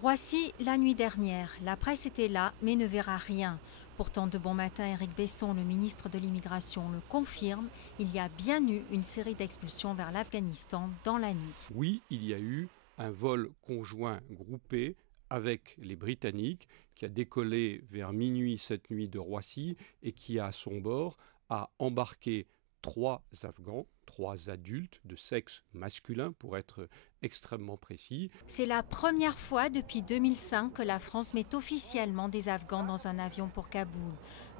Roissy, la nuit dernière. La presse était là, mais ne verra rien. Pourtant, de bon matin, Éric Besson, le ministre de l'Immigration, le confirme. Il y a bien eu une série d'expulsions vers l'Afghanistan dans la nuit. Oui, il y a eu un vol conjoint groupé avec les Britanniques qui a décollé vers minuit cette nuit de Roissy et qui, à son bord, a embarqué 3 Afghans, 3 adultes de sexe masculin pour être extrêmement précis. C'est la première fois depuis 2005 que la France met officiellement des Afghans dans un avion pour Kaboul.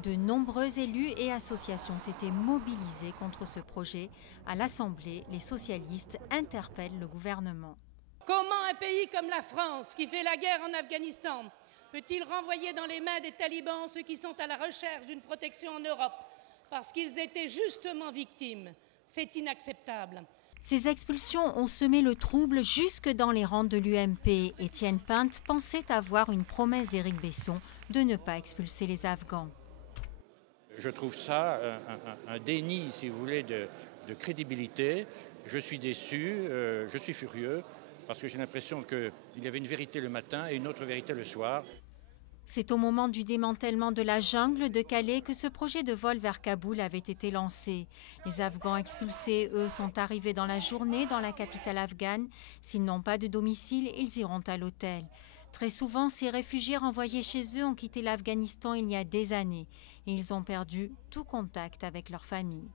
De nombreux élus et associations s'étaient mobilisés contre ce projet. À l'Assemblée, les socialistes interpellent le gouvernement. Comment un pays comme la France, qui fait la guerre en Afghanistan, peut-il renvoyer dans les mains des talibans ceux qui sont à la recherche d'une protection en Europe parce qu'ils étaient justement victimes? C'est inacceptable. Ces expulsions ont semé le trouble jusque dans les rangs de l'UMP. Étienne Pinte pensait avoir une promesse d'Éric Besson de ne pas expulser les Afghans. Je trouve ça un déni, si vous voulez, de crédibilité. Je suis déçu, je suis furieux, parce que j'ai l'impression qu'il y avait une vérité le matin et une autre vérité le soir. C'est au moment du démantèlement de la jungle de Calais que ce projet de vol vers Kaboul avait été lancé. Les Afghans expulsés, eux, sont arrivés dans la journée dans la capitale afghane. S'ils n'ont pas de domicile, ils iront à l'hôtel. Très souvent, ces réfugiés renvoyés chez eux ont quitté l'Afghanistan il y a des années et ils ont perdu tout contact avec leur famille.